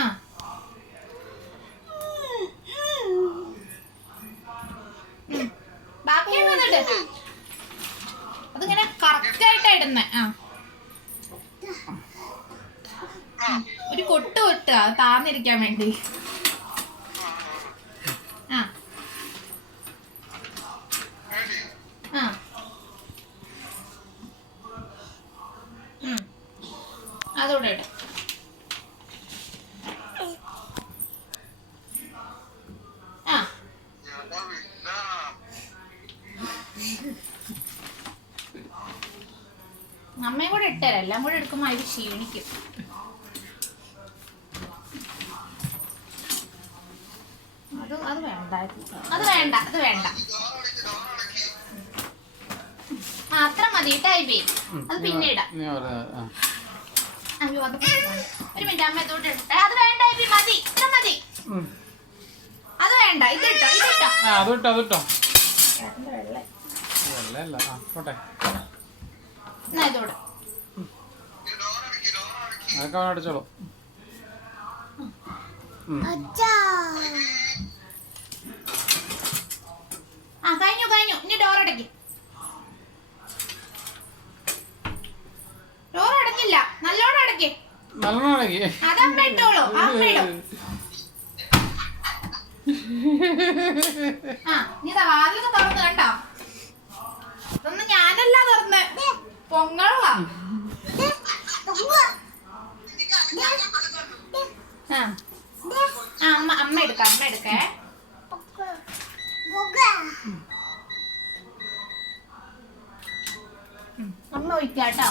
ആ ബാക്കിയുണ്ട് അതിങ്ങനെ കറക്റ്റ് ആയിട്ടാ ഇടുന്നേ. ഒരു കൊട്ട് കൊട്ടുക അത് താന്നിരിക്കാൻ വേണ്ടി. ആ ആ അതോടെ ഇടാം. ആ അമ്മയും കൂടെ ഇട്ടരാം. എല്ലാം കൂടെ എടുക്കുമ്പോൾ അതിൽ ക്ഷീണിക്കും. അത് വേണ്ട അത് വേണ്ട അത് വേണ്ട. ആ അത്ര മതി ടൈബി. അത് പിന്നെ ഇടാം. അയ്യോ അത് ഒരു മിനിറ്റ് അമ്മ ഇതോട്ട് ഇട്ടെ. അത് വേണ്ട ടൈബി, മതി ഇത്ര മതി. അത് വേണ്ട ഇതിട്ടോ ഇതിട്ടോ. എന്നാ ഇതോടെ അടിച്ചോളൂ. ആ കഴിഞ്ഞു കഴിഞ്ഞു. ഇനി ഡോർ അടയ്ക്കും. ഡോർ അടയ്ക്കില്ല, നല്ലോണം അടയ്ക്ക്. അതമ്മ ഇട്ടോളൂ. അമ്മ ഇടും. ആ ഇനി വാതിലൊക്കെ തുറന്ന് കേട്ടോ. ഇതൊന്നും ഞാനല്ല തുറന്ന്, പൊങ്ങളാ. ആ അമ്മ എടുക്ക അമ്മ എടുക്കേ. അമ്മ ഒഴിക്കാട്ടോ.